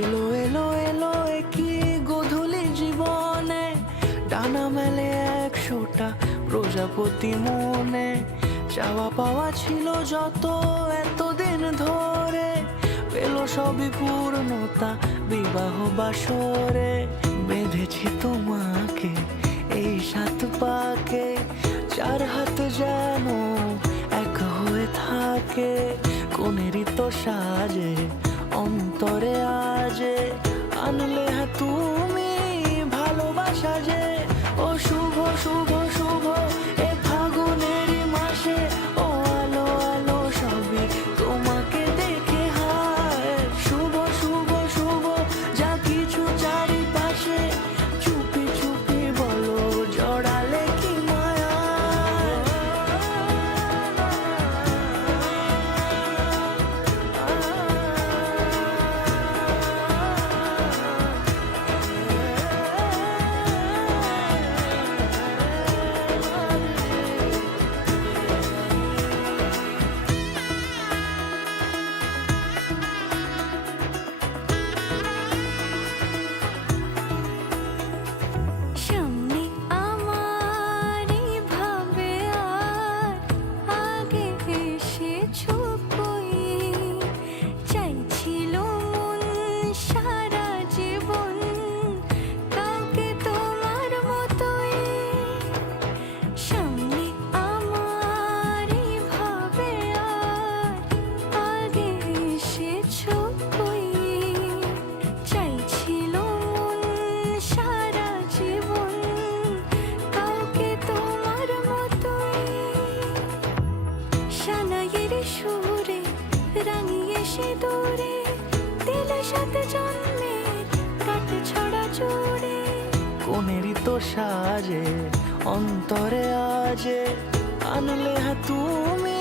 এলো এলো এলো কি গোধূলি জীবনে, ডানা মেলে 100টা প্রজাপতি মনে। চাওয়া পাওয়া ছিল যত এতদিন ধরে, পেল সবই পূর্ণতা বিবাহ বাসরে। বেঁধেছি তোমাকে এই 7 পাকে, 4 হাত যেন এক হয়ে থাকে। কোনেরই তো সাজে অন্তরে আজে, আনলে তুমি ভালোবাসা যে। ও শুভ শুভ শুভ এ ফাগুনেরই মাসে, ও আলো আলো সবই তোমাকে দেখে হায়। শুভ শুভ শুভ যা কিছু চারিপাশে, চুপি চুপি বলো জড়ালে কি মায়া। সামনে আমার ভাবে আর আগে এসেছো কই, চাইছিল মন সারা জীবন কাউকে তোমার মতোই। সামনে আমার ভাবে আর আগে এসেছো কই, চাইছিল মন সারা জীবন কাউকে তোমার মতোই। সানাইয়ের সুরে রাঙিয়ে সে দূরে, দিলে 7 জন্মের কাট ছড়া জোড়ে। কোনেরই তো সাজে অন্তরে আজে, আনলে তুমি